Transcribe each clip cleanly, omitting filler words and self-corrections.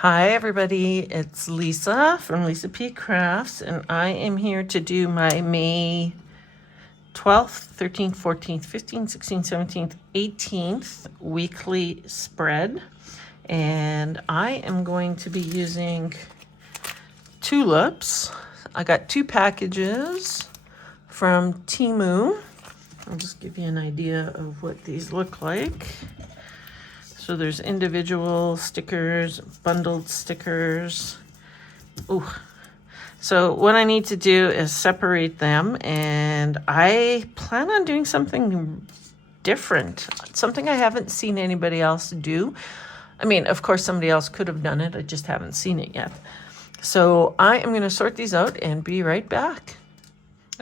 Hi everybody, it's Lisa from Lisa P Crafts, and I am here to do my May 12th, 13th, 14th, 15th, 16th, 17th, 18th weekly spread. And I am going to be using Tulips. I got 2 packages from TEMU. I'll just give you an idea of what these look like. So there's individual stickers, bundled stickers. Ooh. So what I need to do is separate them, and I plan on doing something different, something I haven't seen anybody else do. I mean, of course, somebody else could have done it. I just haven't seen it yet. So I am going to sort these out and be right back.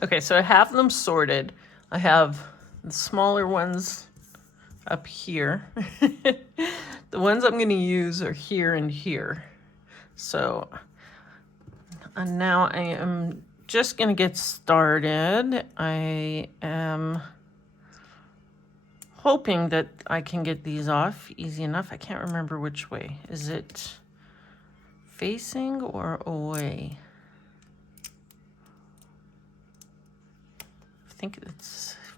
Okay, so I have them sorted. I have the smaller ones up here. The ones I'm going to use are here and here. So and now I am just going to get started. I am hoping that I can get these off easy enough. I can't remember which way. Is it facing or away? I think it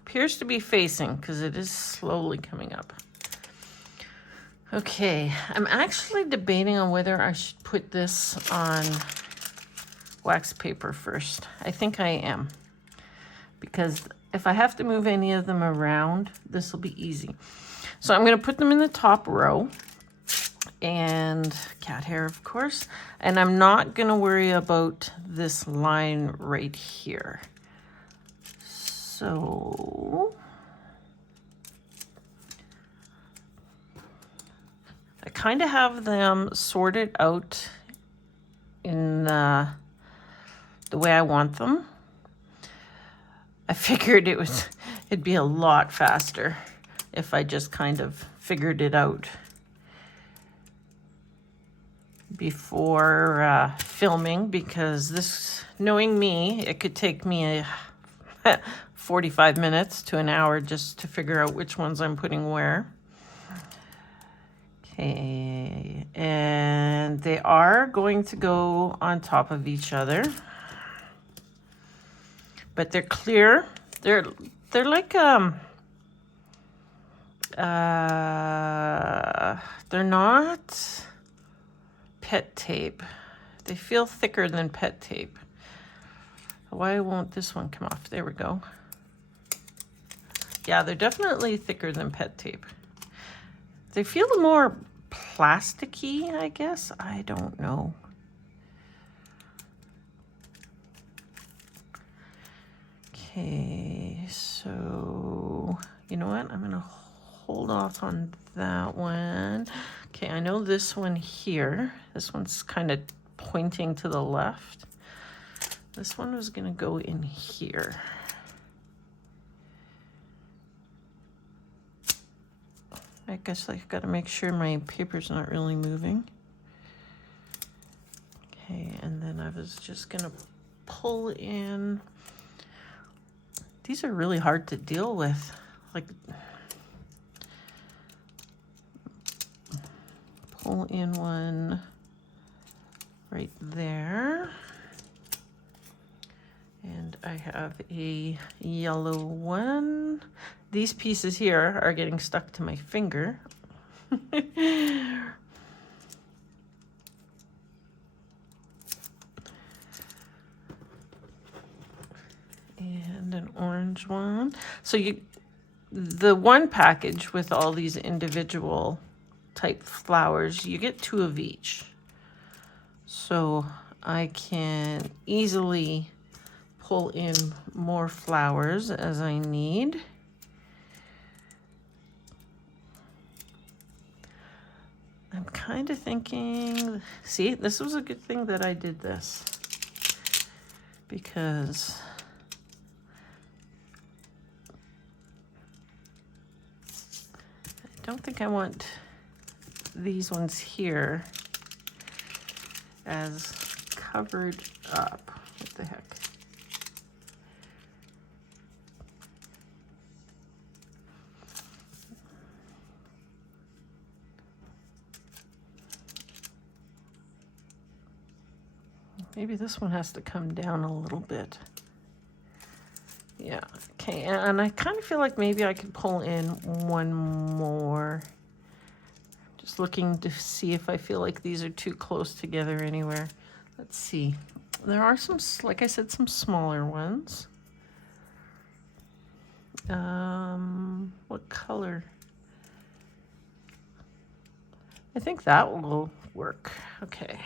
appears to be facing because it is slowly coming up. Okay, I'm actually debating on whether I should put this on wax paper first. I think I am, because if I have to move any of them around, this will be easy. So I'm going to put them in the top row, and cat hair, of course, and I'm not going to worry about this line right here. So I kind of have them sorted out in the way I want them. I figured it'd be a lot faster if I just kind of figured it out before filming, because this, knowing me, it could take me 45 minutes to an hour just to figure out which ones I'm putting where. Okay, and they are going to go on top of each other, but they're clear. They're like they're not pet tape. They feel thicker than pet tape. Why won't this one come off? There we go. Yeah, they're definitely thicker than pet tape. They feel more plasticky, I guess. I don't know. Okay, so you know what? I'm going to hold off on that one. Okay, I know this one here. This one's kind of pointing to the left. This one was going to go in here. I guess I've got to make sure my paper's not really moving. Okay, and then I was just going to pull in. These are really hard to deal with. Like, pull in one right there. And I have a yellow one. These pieces here are getting stuck to my finger. And an orange one. So the one package with all these individual type flowers, you get 2 of each. So I can easily pull in more flowers as I need. I'm kind of thinking, see, this was a good thing that I did this, because I don't think I want these ones here as covered up. What the heck? maybe this one has to come down a little bit. Yeah, okay, and I kind of feel like maybe I could pull in one more. Just looking to see if I feel like these are too close together anywhere. Let's see. There are some, like I said, some smaller ones. What color? I think that will work. Okay.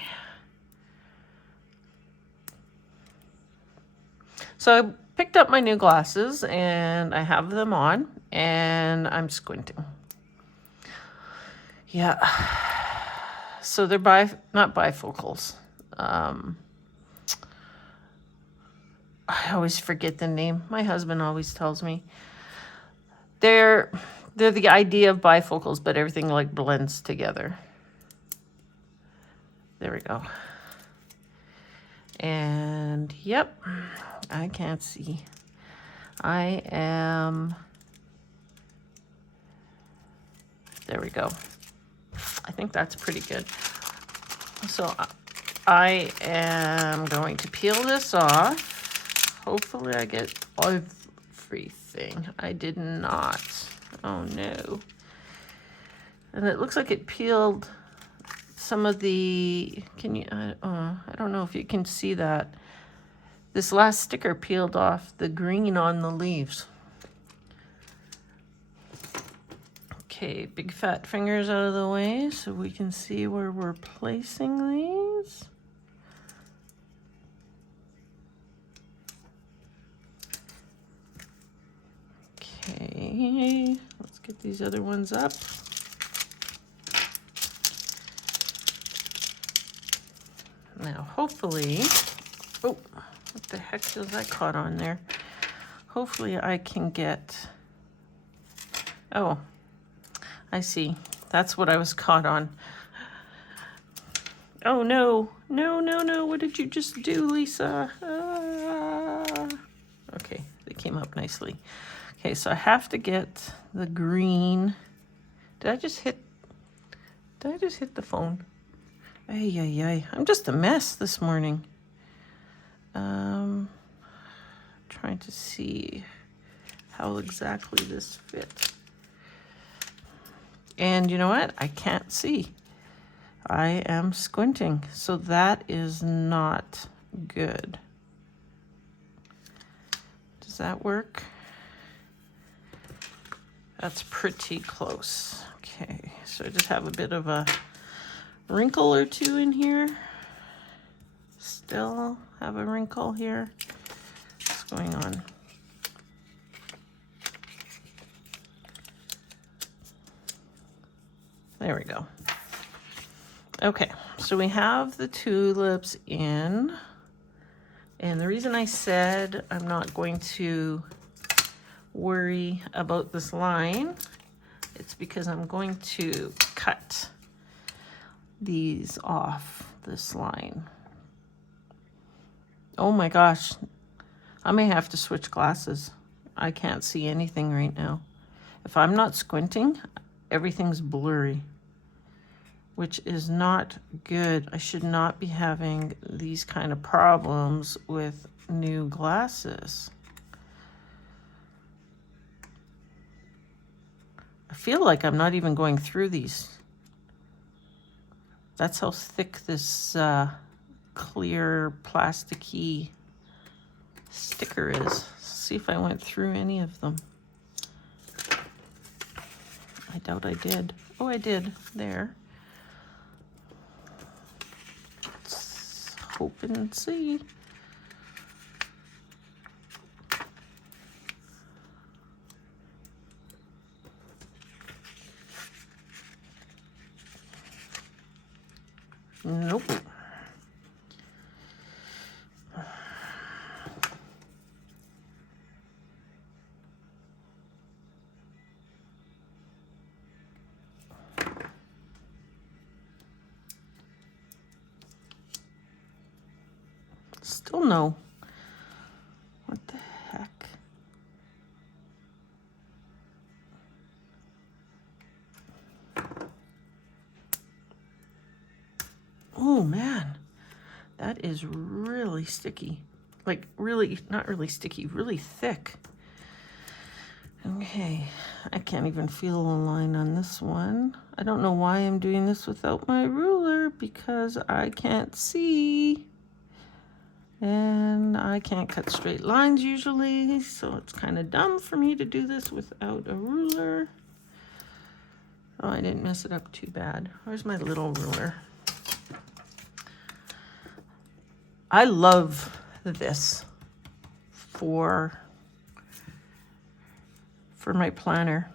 So I picked up my new glasses and I have them on and I'm squinting. Yeah. So they're not bifocals. I always forget the name. My husband always tells me. They're the idea of bifocals, but everything like blends together. There we go. And yep, I can't see. I am, there we go. I think that's pretty good. So I am going to peel this off. Hopefully I get everything. I did not. Oh no. And it looks like it peeled some of the, can you, I don't know if you can see that. This last sticker peeled off the green on the leaves. Okay, big fat fingers out of the way so we can see where we're placing these. Okay, let's get these other ones up. Now, hopefully, oh, what the heck was I caught on there? Hopefully I can get, oh, I see. That's what I was caught on. Oh no, no, no, no, what did you just do, Lisa? Okay, they came up nicely. Okay, so I have to get the green. Did I just hit the phone? Ay, ay, ay. I'm just a mess this morning. Trying to see how exactly this fits. And you know what? I can't see. I am squinting. So that is not good. Does that work? That's pretty close. Okay, so I just have a bit of a wrinkle or two in here. Still have a wrinkle here. What's going on? There we go. Okay, so we have the tulips in. And the reason I said I'm not going to worry about this line, it's because I'm going to cut these off this line. Oh my gosh, I may have to switch glasses. I can't see anything right now. If I'm not squinting, everything's blurry, which is not good. I should not be having these kind of problems with new glasses. I feel like I'm not even going through these. That's how thick this clear plasticky sticker is. Let's see if I went through any of them. I doubt I did. Oh, I did. There. Let's hope and see. Nope. Still no. What the heck? Oh man, That is really sticky. Like really, not really sticky, really thick. Okay, I can't even feel a line on this one. I don't know why I'm doing this without my ruler because I can't see. And I can't cut straight lines usually, so it's kind of dumb for me to do this without a ruler. Oh, I didn't mess it up too bad. Where's my little ruler? I love this for my planner.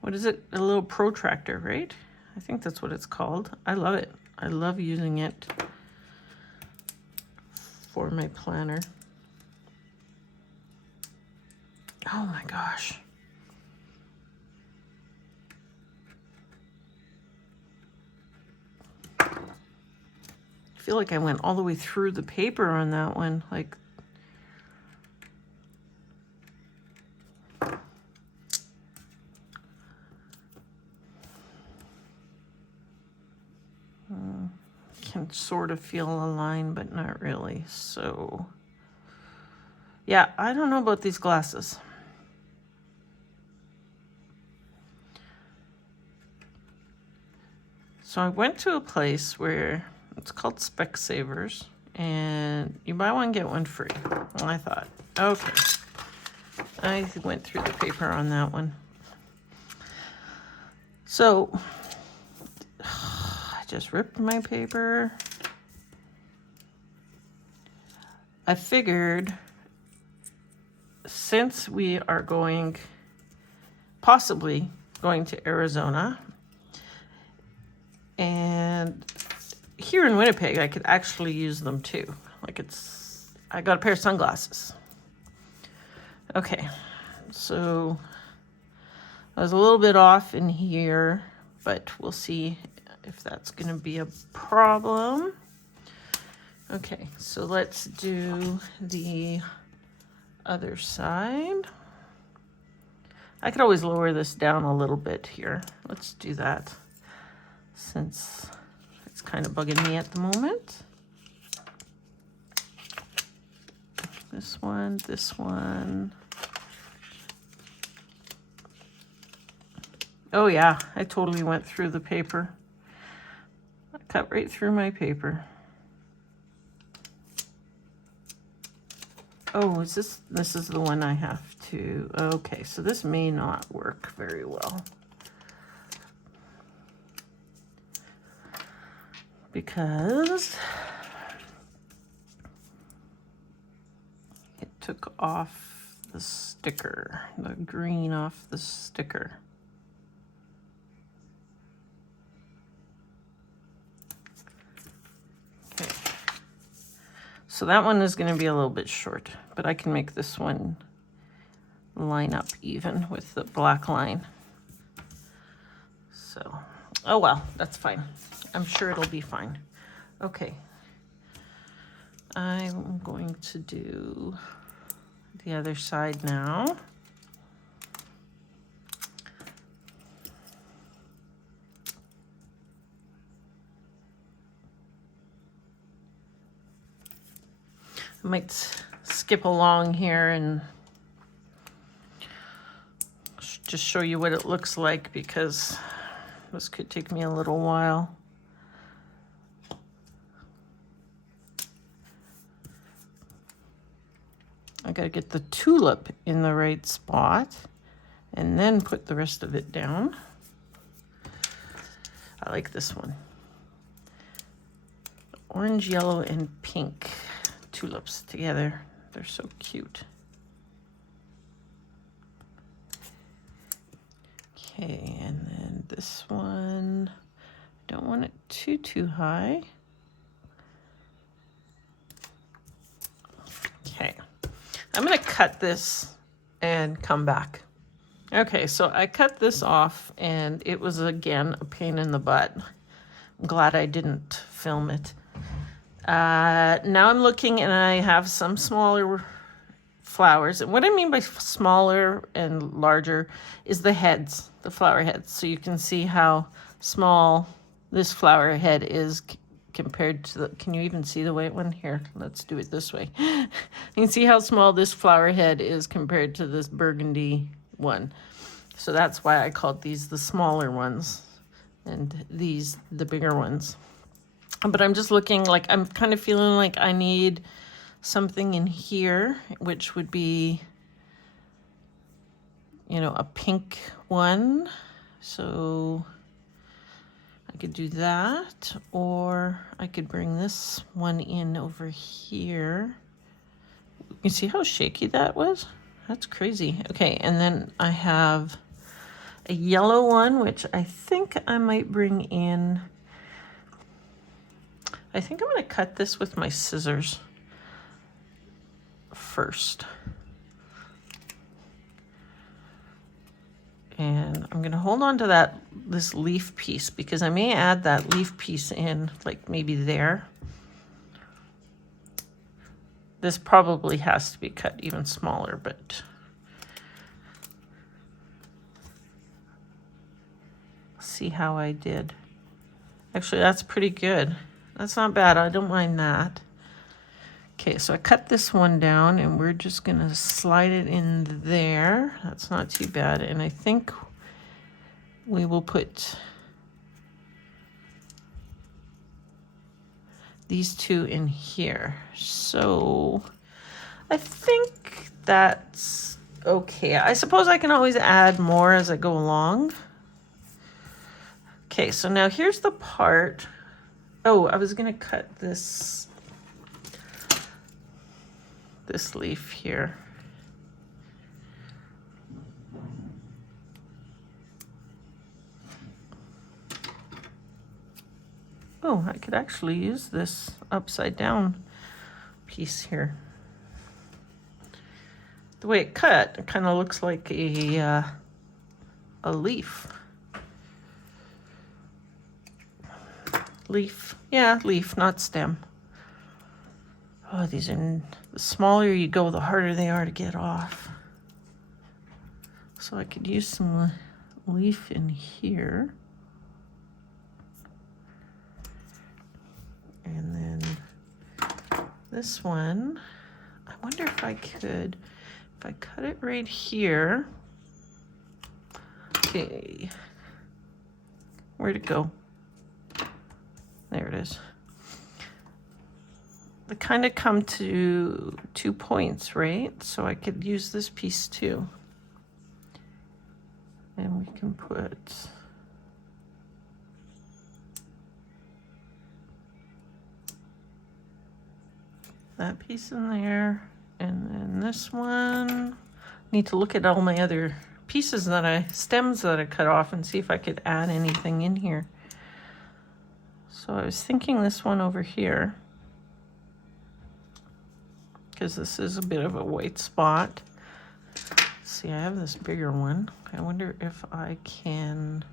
What is it? A little protractor, right? I think that's what it's called. I love it. I love using it for my planner. Oh my gosh. I feel like I went all the way through the paper on that one. Like, can sort of feel a line, but not really. So, yeah, I don't know about these glasses. So I went to a place where it's called Specsavers, and you buy one, get one free. And I thought, okay. I went through the paper on that one. So I just ripped my paper. I figured since we are possibly going to Arizona, and here in Winnipeg, I could actually use them too. Like I got a pair of sunglasses. Okay, so I was a little bit off in here, but we'll see if that's gonna be a problem. Okay, so let's do the other side. I could always lower this down a little bit here. Let's do that since it's kind of bugging me at the moment. This one, this one. Oh yeah, I totally went through the paper. I cut right through my paper. Oh, this is the one I have to, okay, so this may not work very well. Because it took off the sticker, the green off the sticker. Okay. So that one is going to be a little bit short, but I can make this one line up even with the black line. So, oh well, that's fine. I'm sure it'll be fine. Okay. I'm going to do the other side now. I might skip along here and just show you what it looks like because this could take me a little while. I gotta get the tulip in the right spot and then put the rest of it down. I like this one. Orange, yellow, and pink tulips together. They're so cute. Okay, and then this one, don't want it too high. Okay, I'm gonna cut this and come back. Okay, so I cut this off and it was again a pain in the butt. I'm glad I didn't film it. Now I'm looking and I have some smaller flowers. And what I mean by smaller and larger is the heads, the flower heads. So you can see how small this flower head is compared to the, can you even see the white one? Here, let's do it this way. You can see how small this flower head is compared to this burgundy one. So that's why I called these the smaller ones and these the bigger ones. But I'm just looking like, I'm kind of feeling like I need something in here, which would be, you know, a pink one. So I could do that, or I could bring this one in over here. You see how shaky that was? That's crazy. Okay, and then I have a yellow one, which I think I might bring in. I think I'm going to cut this with my scissors first. And I'm going to hold on to this leaf piece, because I may add that leaf piece in, like maybe there. This probably has to be cut even smaller, but see how I did. Actually, that's pretty good. That's not bad. I don't mind that. Okay, so I cut this one down and we're just gonna slide it in there. That's not too bad. And I think we will put these two in here. So I think that's okay. I suppose I can always add more as I go along. Okay, so now here's the part. Oh, I was gonna cut this leaf here. Oh, I could actually use this upside down piece here. The way it cut, it kind of looks like a leaf. Leaf, yeah, leaf, not stem. Oh, these are, the smaller you go, the harder they are to get off. So I could use some leaf in here. And then this one, I wonder if I could, if I cut it right here. Okay, where'd it go? There it is. They kind of come to 2 points, right? So I could use this piece too. And we can put that piece in there. And then this one. Need to look at all my other pieces stems that I cut off and see if I could add anything in here. So I was thinking this one over here, because this is a bit of a white spot. See, I have this bigger one. I wonder if I can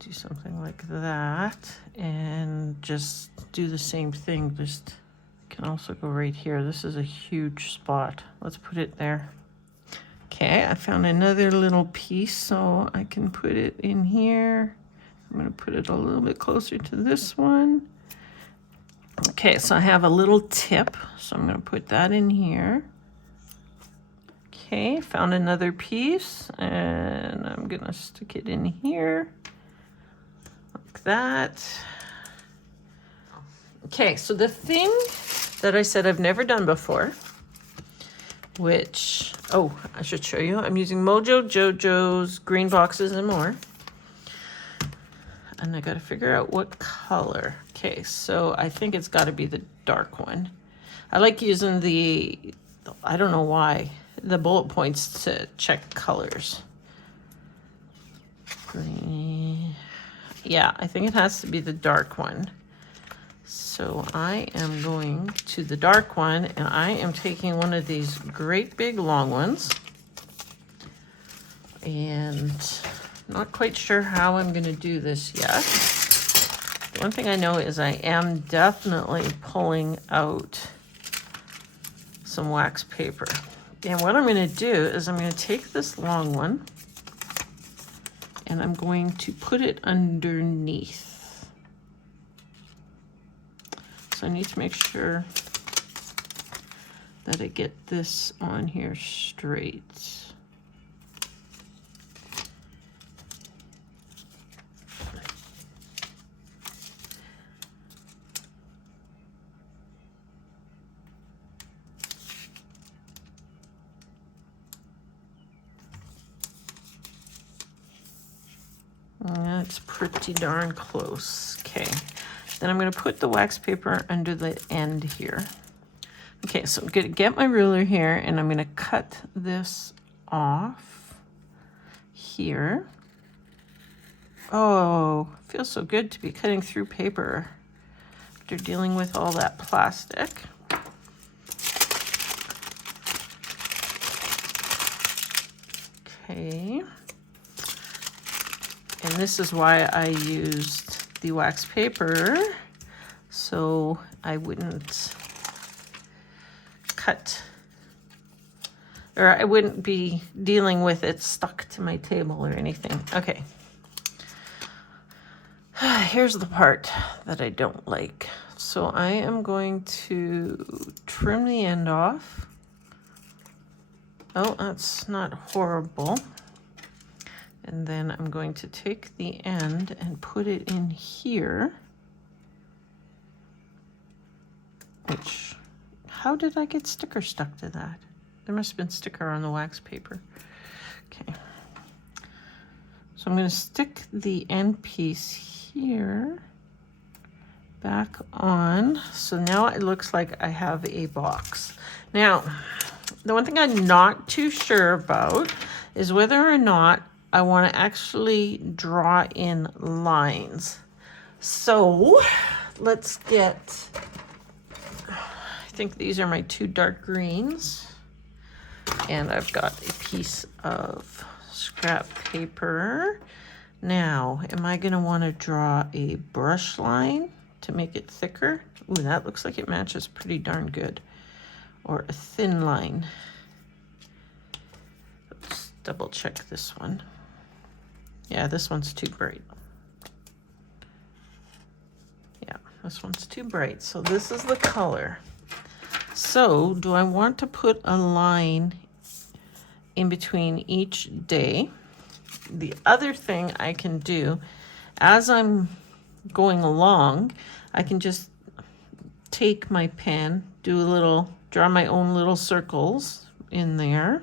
do something like that and just do the same thing. Just can also go right here. This is a huge spot. Let's put it there. Okay, I found another little piece, so I can put it in here. I'm going to put it a little bit closer to this one. Okay, so I have a little tip, so I'm going to put that in here. Okay, found another piece, and I'm going to stick it in here, like that. Okay, so the thing that I said I've never done before, which, oh, I should show you. I'm using Mojo Jojo's Green Boxes and More. And I got to figure out what color. Okay, so I think it's got to be the dark one. I like using I don't know why, the bullet points to check colors. Green. Yeah, I think it has to be the dark one. So I am going to the dark one, and I am taking one of these great big long ones. And not quite sure how I'm going to do this yet. The one thing I know is I am definitely pulling out some wax paper. And what I'm going to do is I'm going to take this long one, and I'm going to put it underneath. So I need to make sure that I get this on here straight. That's pretty darn close. Okay, then I'm going to put the wax paper under the end here. Okay, so I'm going to get my ruler here, and I'm going to cut this off here. Oh, feels so good to be cutting through paper after dealing with all that plastic. Okay. And this is why I used the wax paper, so I wouldn't cut, or I wouldn't be dealing with it stuck to my table or anything. Okay. Here's the part that I don't like. So I am going to trim the end off. Oh, that's not horrible. And then I'm going to take the end and put it in here. Which, how did I get sticker stuck to that? There must have been sticker on the wax paper. Okay. So I'm going to stick the end piece here back on. So now it looks like I have a box. Now, the one thing I'm not too sure about is whether or not I want to actually draw in lines. So let's get, I think these are my two dark greens, and I've got a piece of scrap paper. Now, am I going to want to draw a brush line to make it thicker? Ooh, that looks like it matches pretty darn good. Or a thin line. Let's double check this one. Yeah, this one's too bright. Yeah, this one's too bright. So this is the color. So do I want to put a line in between each day? The other thing I can do, as I'm going along, I can just take my pen, draw my own little circles in there.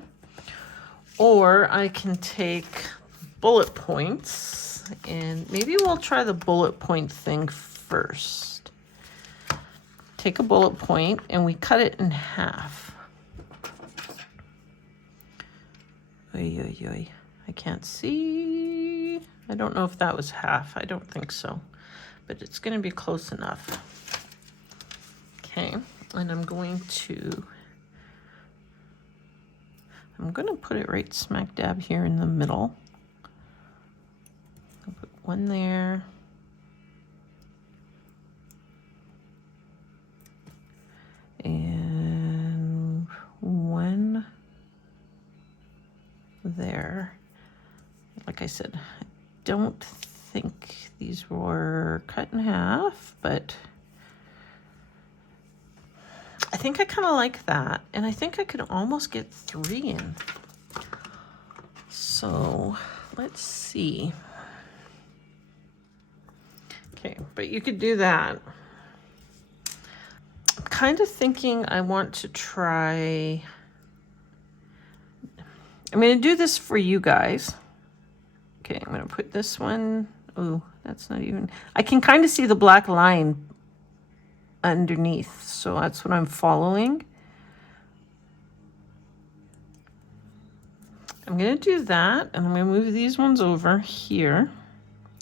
Or I can take bullet points, and maybe we'll try the bullet point thing first. Take a bullet point and we cut it in half. Oy, oy, oy. I can't see. I don't know if that was half. I don't think so, but it's going to be close enough. Okay, and I'm going to put it right smack dab here in the middle. I'll put one there. And one there. Like I said, I don't think these were cut in half, but I think I kind of like that. And I think I could almost get 3 in. So let's see. Okay, but you could do that. I'm kind of thinking I want to try, I'm going to do this for you guys. Okay, I'm going to put this one, oh, that's not even, I can kind of see the black line underneath, so that's what I'm following. I'm going to do that, and I'm going to move these ones over here,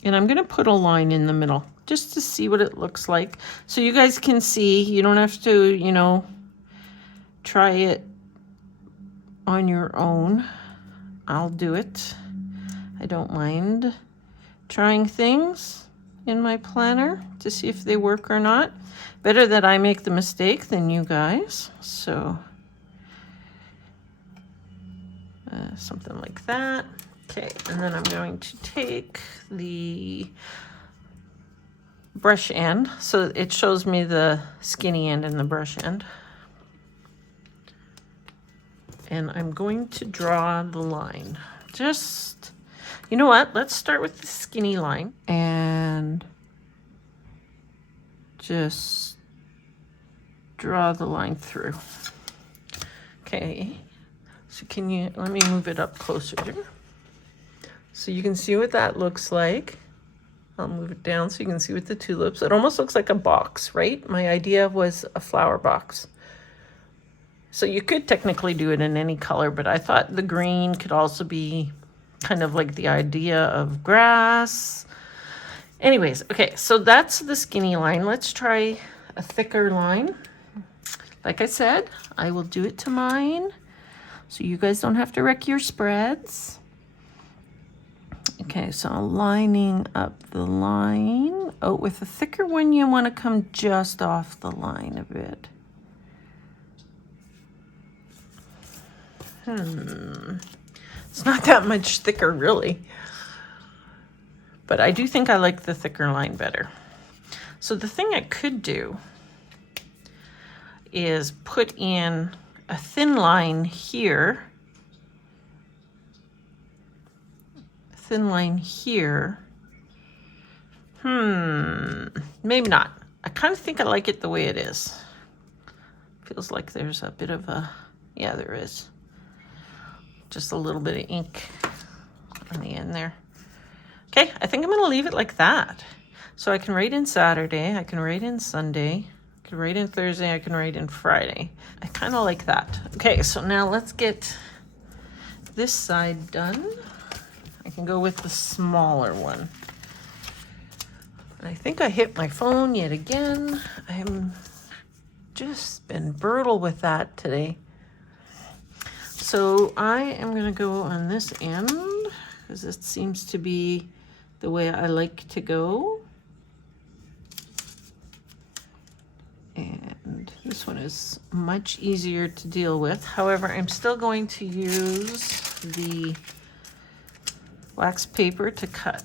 and I'm going to put a line in the middle just to see what it looks like, so you guys can see. You don't have to, you know, try it on your own. I'll do it. I don't mind trying things in my planner to see if they work or not. Better that I make the mistake than you guys. So something like that. Okay, and then I'm going to take the brush end, so it shows me the skinny end and the brush end. And I'm going to draw the line. Just, you know what? Let's start with the skinny line and just draw the line through. Okay, so let me move it up closer here. So you can see what that looks like. I'll move it down so you can see with the tulips. It almost looks like a box, right? My idea was a flower box. So you could technically do it in any color, but I thought the green could also be kind of like the idea of grass. Anyways, okay, so that's the skinny line. Let's try a thicker line. Like I said, I will do it to mine, so you guys don't have to wreck your spreads. Okay, so lining up the line. Oh, with a thicker one, you want to come just off the line a bit. It's not that much thicker, really. But I do think I like the thicker line better. So the thing I could do is put in a thin line here. Thin line here. Maybe not. I kind of think I like it the way it is. Feels like there's a bit of a, yeah, there is. Just a little bit of ink on the end there. Okay, I think I'm gonna leave it like that. So I can write in Saturday, I can write in Sunday, I can write in Thursday, I can write in Friday. I kind of like that. Okay, so now let's get this side done. I can go with the smaller one. And I think I hit my phone yet again. I'm just been brutal with that today. So I am gonna go on this end because it seems to be the way I like to go. And this one is much easier to deal with. However, I'm still going to use the wax paper to cut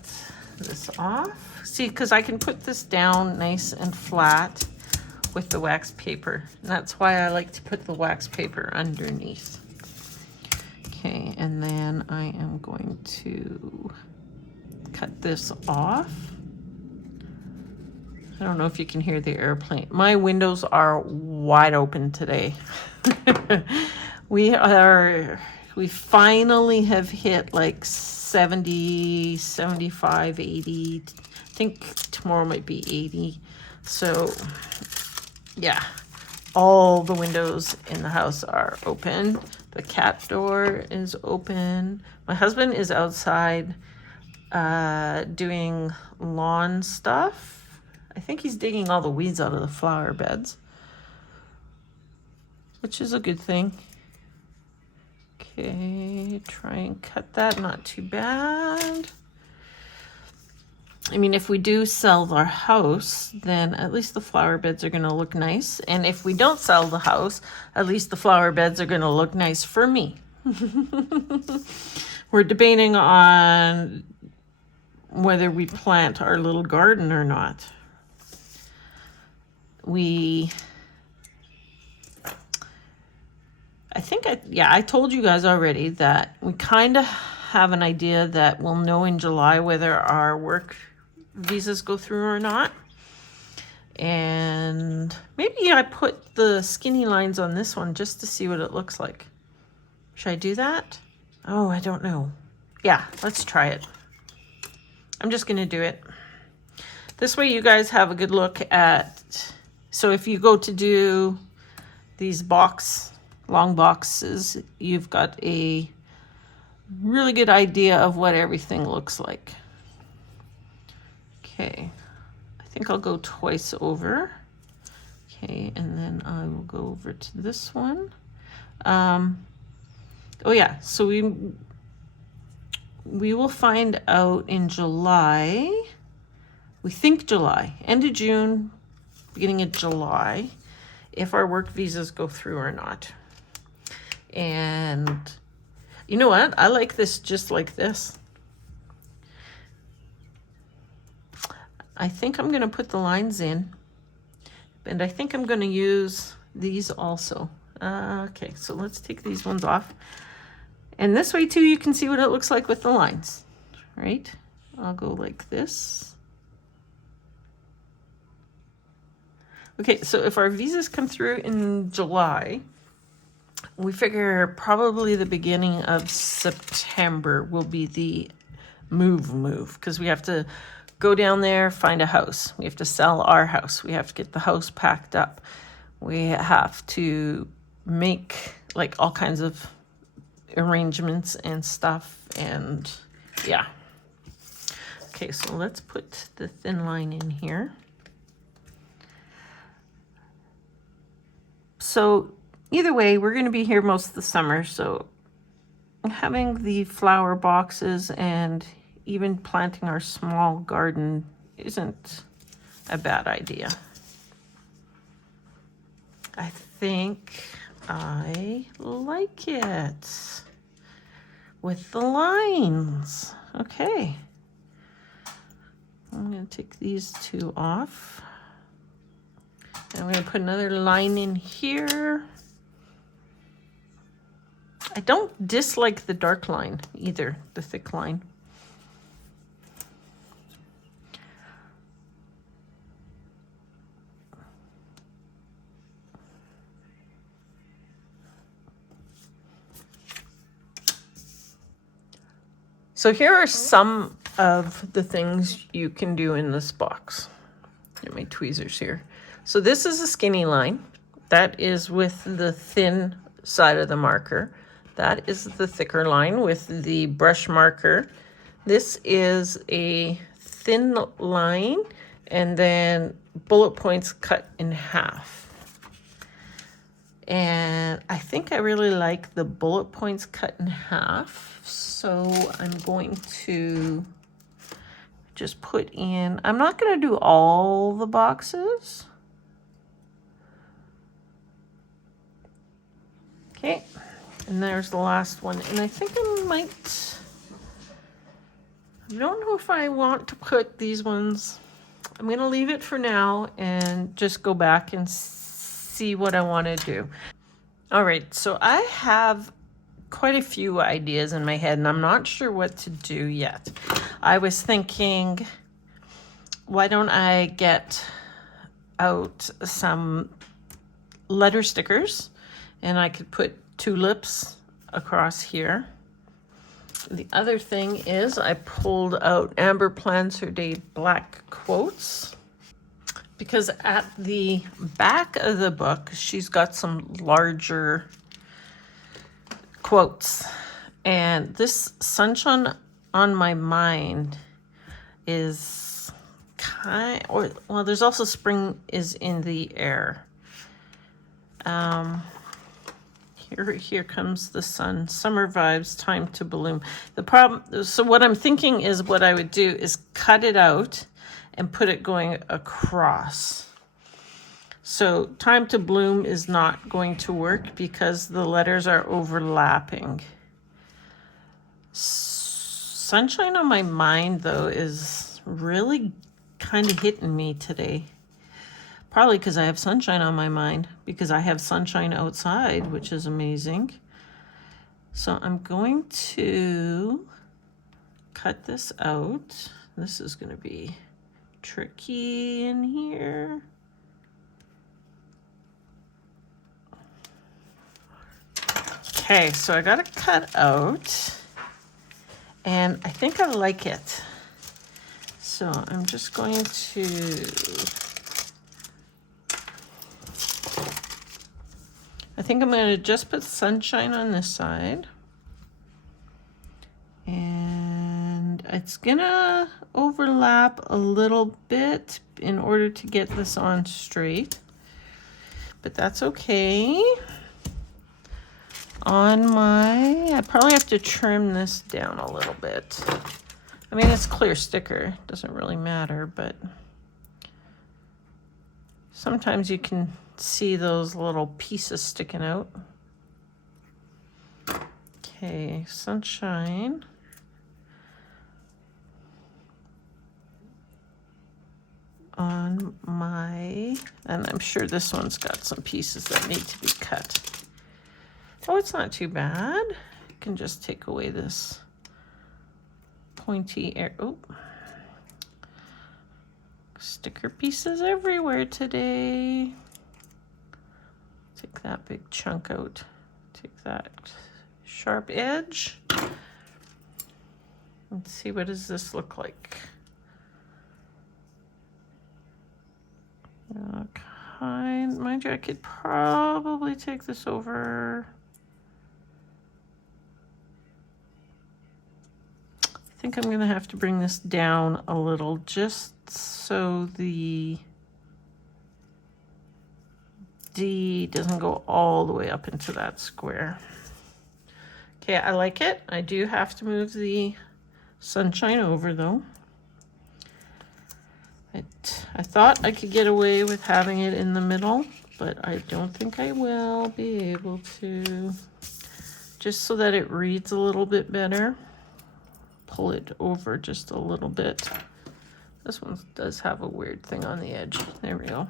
this off. See, because I can put this down nice and flat with the wax paper. And that's why I like to put the wax paper underneath. Okay, and then I am going to cut this off. I don't know if you can hear the airplane. My windows are wide open today. We finally have hit like 70, 75, 80. I think tomorrow might be 80. So yeah, all the windows in the house are open. The cat door is open. My husband is outside doing lawn stuff. I think he's digging all the weeds out of the flower beds, which is a good thing. Okay, try and cut that, not too bad. I mean, if we do sell our house, then at least the flower beds are gonna look nice. And if we don't sell the house, at least the flower beds are gonna look nice for me. We're debating on whether we plant our little garden or not. I told you guys already that we kind of have an idea that we'll know in July whether our work visas go through or not. And maybe I put the skinny lines on this one just to see what it looks like. Should I do that? Oh, I don't know. Yeah, let's try it. I'm just gonna do it. This way you guys have a good look at, so if you go to do these long boxes, you've got a really good idea of what everything looks like. Okay, I think I'll go twice over. Okay, and then I will go over to this one. Oh yeah, so we will find out in July. We think July, end of June, beginning of July, if our work visas go through or not. And You know what? I like this just like this. I think I'm going to put the lines in, and I think I'm going to use these also. Okay, so let's take these ones off. And this way too, you can see what it looks like with the lines, right? I'll go like this. Okay, so if our visas come through in July, we figure probably the beginning of September will be the move, because we have to go down there, find a house. We have to sell our house. We have to get the house packed up. We have to make like all kinds of arrangements and stuff, and yeah. Okay, so let's put the thin line in here. So either way, we're going to be here most of the summer, so having the flower boxes and even planting our small garden isn't a bad idea. I think I like it with the lines. Okay. I'm going to take these two off. And I'm going to put another line in here. I don't dislike the dark line either, the thick line. So here are some of the things you can do in this box. Get my tweezers here. So this is a skinny line. That is with the thin side of the marker. That is the thicker line with the brush marker. This is a thin line and then bullet points cut in half. And I think I really like the bullet points cut in half. So I'm going to just put in, I'm not going to do all the boxes. Okay, and there's the last one. And I think I might, I don't know if I want to put these ones, I'm going to leave it for now and just go back and see what I want to do. All right, so I have quite a few ideas in my head and I'm not sure what to do yet. I was thinking, why don't I get out some letter stickers and I could put tulips across here. The other thing is I pulled out Amber Plans Her Day black quotes, because at the back of the book, she's got some larger quotes. And this Sunshine on My Mind is well, there's also Spring is in the Air. Here comes the sun, summer vibes, time to bloom. The problem, so what I'm thinking is what I would do is cut it out and put it going across. So time to bloom is not going to work because the letters are overlapping. Sunshine on My Mind, though, is really kind of hitting me today. Probably because I have sunshine on my mind, because I have sunshine outside, which is amazing. So I'm going to cut this out. This is going to be tricky in here. Okay, so I got it cut out, and I think I like it. So I'm just going to, I think I'm going to just put sunshine on this side. And it's going to overlap a little bit in order to get this on straight. But that's okay. I probably have to trim this down a little bit. I mean, it's clear sticker. Doesn't really matter, but sometimes you can see those little pieces sticking out. Okay, sunshine. On my, and I'm sure this one's got some pieces that need to be cut. Oh, it's not too bad. I can just take away this pointy air. Oh, sticker pieces everywhere today. Take that big chunk out. Take that sharp edge. Let's see, what does this look like? Mind you, I could probably take this over. I think I'm going to have to bring this down a little just so the D doesn't go all the way up into that square. Okay, I like it. I do have to move the sunshine over though. I thought I could get away with having it in the middle, but I don't think I will be able to. Just so that it reads a little bit better. Pull it over just a little bit. This one does have a weird thing on the edge. There we go.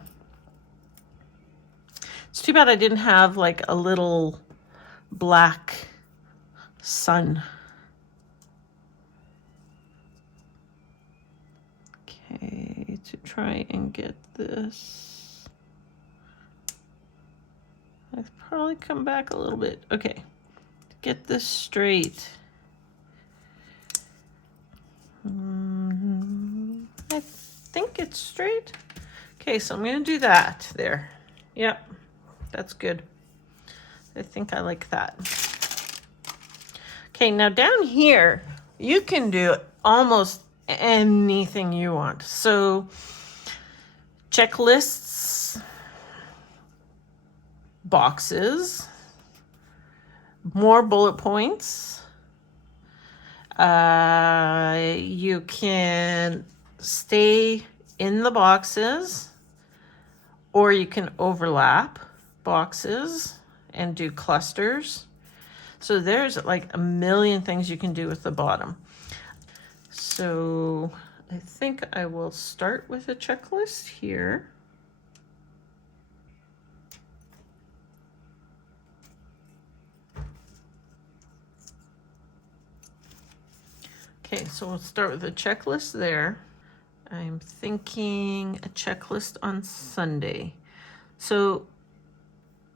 It's too bad I didn't have like a little black sun. Okay, to try and get this. I've probably come back a little bit. Okay, to get this straight. I think it's straight. Okay, so I'm gonna do that there. Yep, that's good. I think I like that. Okay, now down here, you can do almost anything you want. So checklists, boxes, more bullet points. You can stay in the boxes, or you can overlap boxes and do clusters. So there's like a million things you can do with the bottom. So I think I will start with a checklist here. Okay, so we'll start with a checklist there. I'm thinking a checklist on Sunday. So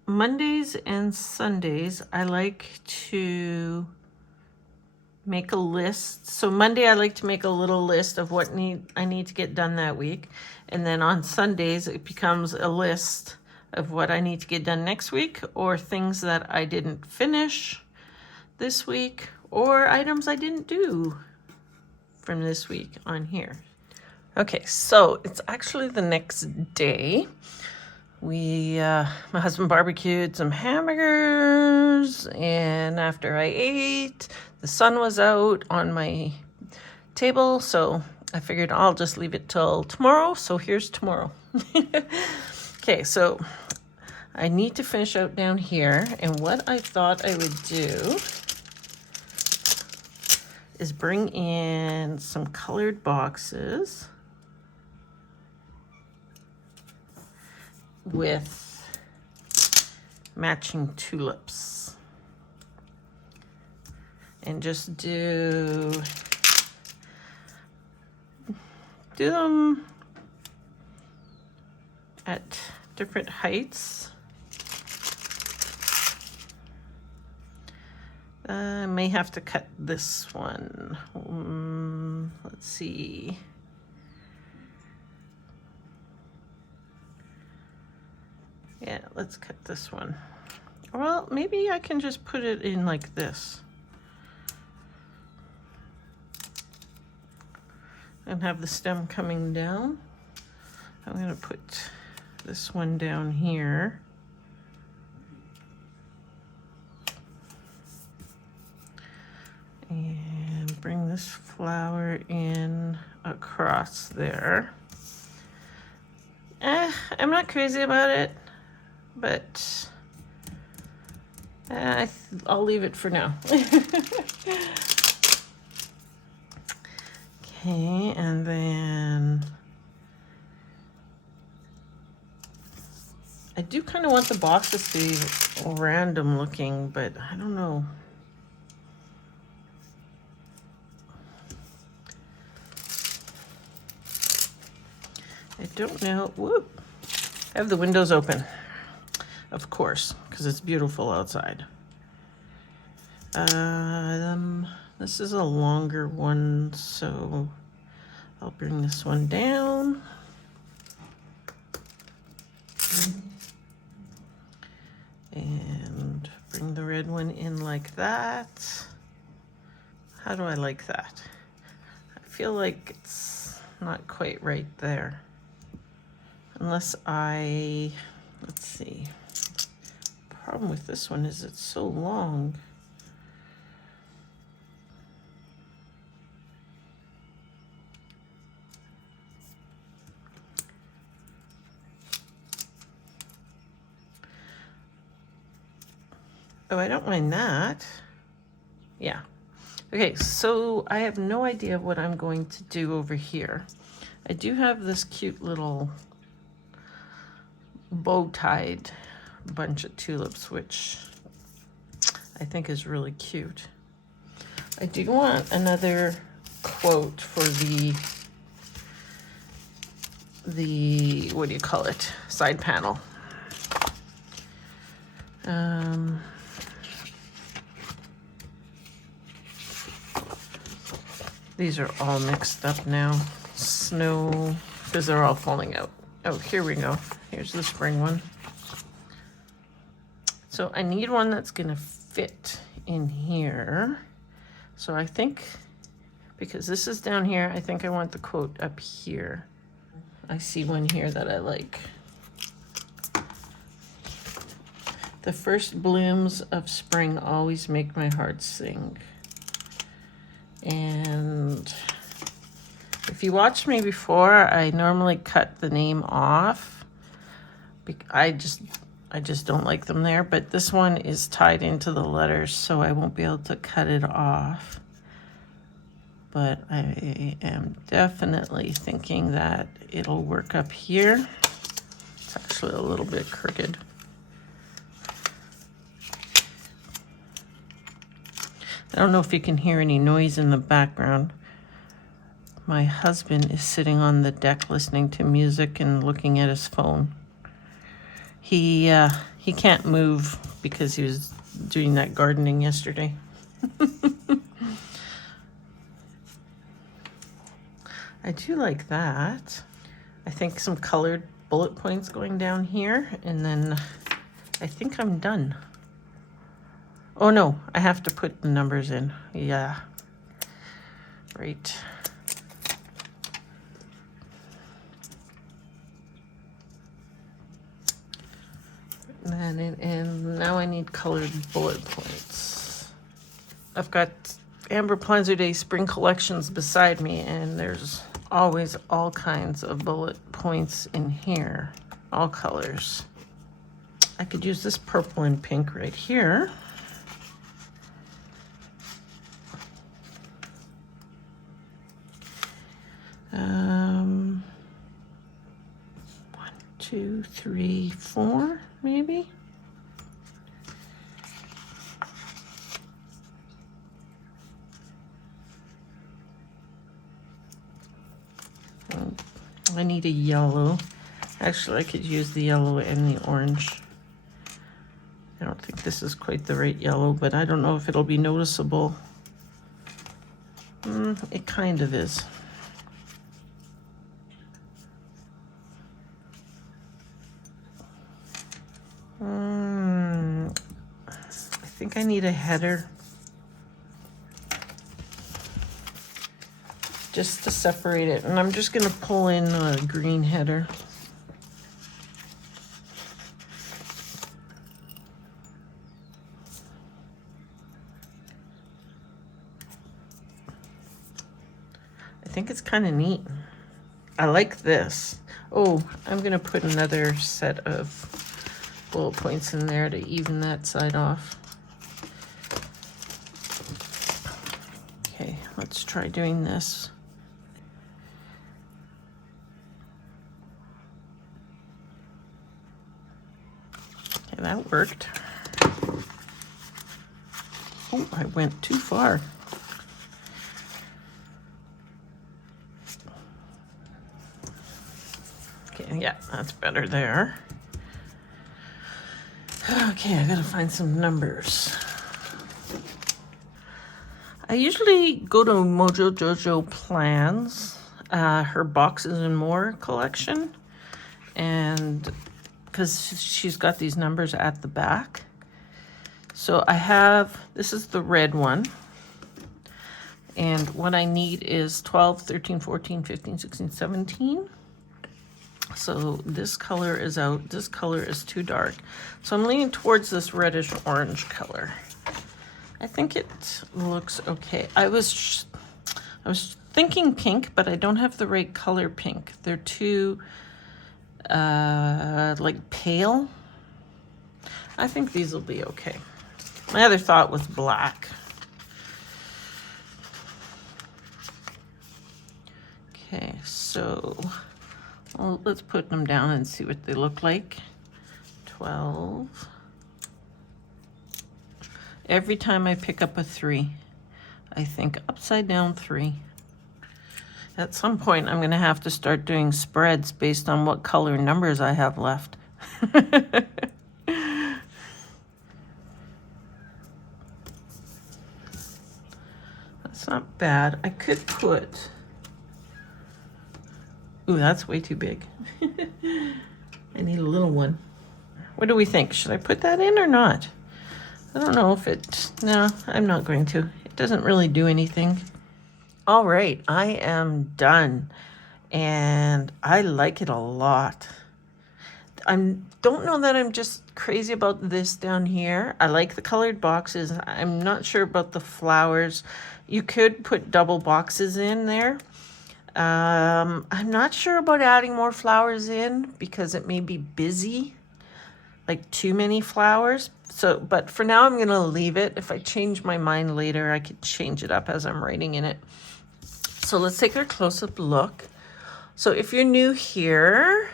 Mondays and Sundays, I like to make a list. So Monday, I like to make a little list of what I need to get done that week. And then on Sundays, it becomes a list of what I need to get done next week, or things that I didn't finish this week, or items I didn't do from this week on here. Okay, so it's actually the next day. My husband barbecued some hamburgers, and after I ate, the sun was out on my table, so I figured I'll just leave it till tomorrow. So here's tomorrow. Okay, so I need to finish out down here, and what I thought I would do is bring in some colored boxes with matching tulips, and just do them at different heights. I may have to cut this one. Let's see. Yeah, let's cut this one. Well, maybe I can just put it in like this and have the stem coming down. I'm going to put this one down here. And bring this flower in across there. I'm not crazy about it, but I'll leave it for now. Okay, and then I do kind of want the boxes to be random looking, but I don't know. I don't know. Whoop. I have the windows open, of course, because it's beautiful outside. This is a longer one, so I'll bring this one down. And bring the red one in like that. How do I like that? I feel like it's not quite right there. Unless let's see. The problem with this one is it's so long. Oh, I don't mind that. Yeah. Okay, so I have no idea what I'm going to do over here. I do have this cute little bow-tied bunch of tulips, which I think is really cute. I do want another quote for the what do you call it? Side panel. These are all mixed up now. Snow, because they're all falling out. Oh, here we go. Here's the spring one. So I need one that's gonna fit in here. So I think, because this is down here, I think I want the quote up here. I see one here that I like. The first blooms of spring always make my heart sing. And if you watched me before, I normally cut the name off. I just don't like them there, but this one is tied into the letters, so I won't be able to cut it off. But I am definitely thinking that it'll work up here. It's actually a little bit crooked. I don't know if you can hear any noise in the background. My husband is sitting on the deck listening to music and looking at his phone. He can't move because he was doing that gardening yesterday. I do like that. I think some colored bullet points going down here, and then I think I'm done. Oh no, I have to put the numbers in. Yeah, right. And now I need colored bullet points. I've got Amber Planzer Day Spring Collections beside me, and there's always all kinds of bullet points in here, all colors. I could use this purple and pink right here. One, two, three, four, maybe. I need a yellow. Actually, I could use the yellow and the orange. I don't think this is quite the right yellow, but I don't know if it'll be noticeable. It kind of is. I think I need a header. Just to separate it, and I'm just gonna pull in a green header. I think it's kind of neat. I like this. Oh, I'm gonna put another set of bullet points in there to even that side off. try doing this. Okay, that worked. Oh, I went too far. Okay, yeah, that's better there. Okay, I gotta find some numbers. I usually go to Mojo Jojo Plans, her Boxes and More collection, and because she's got these numbers at the back. So I have, this is the red one, and what I need is 12, 13, 14, 15, 16, 17. So this color is out, this color is too dark. So I'm leaning towards this reddish orange color. I think it looks okay. I was thinking pink, but I don't have the right color pink. They're too like pale. I think these will be okay. My other thought was black. Okay, so well, let's put them down and see what they look like. 12. Every time I pick up a 3, I think upside down 3. At some point, I'm going to have to start doing spreads based on what color numbers I have left. That's not bad. I could put... Ooh, that's way too big. I need a little one. What do we think? Should I put that in or not? I don't know if it... No, I'm not going to. It doesn't really do anything. All right, I am done. And I like it a lot. I don't know that I'm just crazy about this down here. I like the colored boxes. I'm not sure about the flowers. You could put double boxes in there. I'm not sure about adding more flowers in because it may be busy, like too many flowers. So, but for now I'm gonna leave it. If I change my mind later, I could change it up as I'm writing in it. So let's take a close-up look. So if you're new here,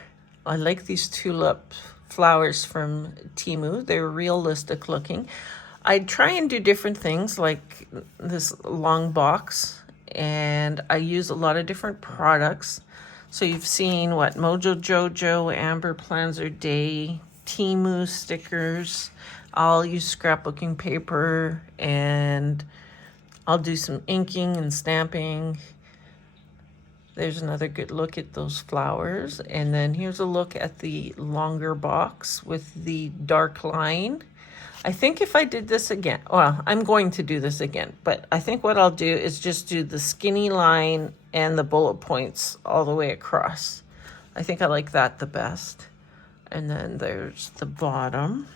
I like these tulip flowers from TEMU. They're realistic looking. I try and do different things like this long box, and I use a lot of different products. So you've seen what Mojo Jojo, Amber Plans Her Day, TEMU stickers. I'll use scrapbooking paper, and I'll do some inking and stamping. There's another good look at those flowers. And then here's a look at the longer box with the dark line. I think if I did this again, well, I'm going to do this again, but I think what I'll do is just do the skinny line and the bullet points all the way across. I think I like that the best. And then there's the bottom.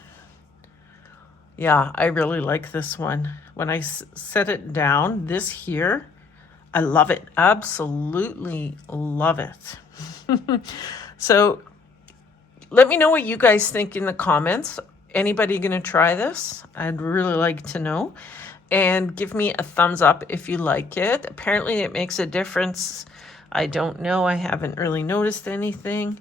Yeah, I really like this one. When I set it down, this here, I love it. Absolutely love it. So let me know what you guys think in the comments. Anybody gonna try this? I'd really like to know. And give me a thumbs up if you like it. Apparently it makes a difference. I don't know. I haven't really noticed anything.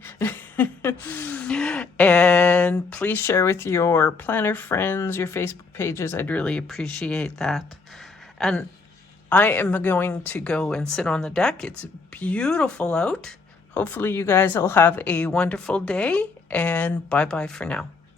And please share with your planner friends, your Facebook pages. I'd really appreciate that. And I am going to go and sit on the deck. It's beautiful out. Hopefully you guys will have a wonderful day, and bye-bye for now.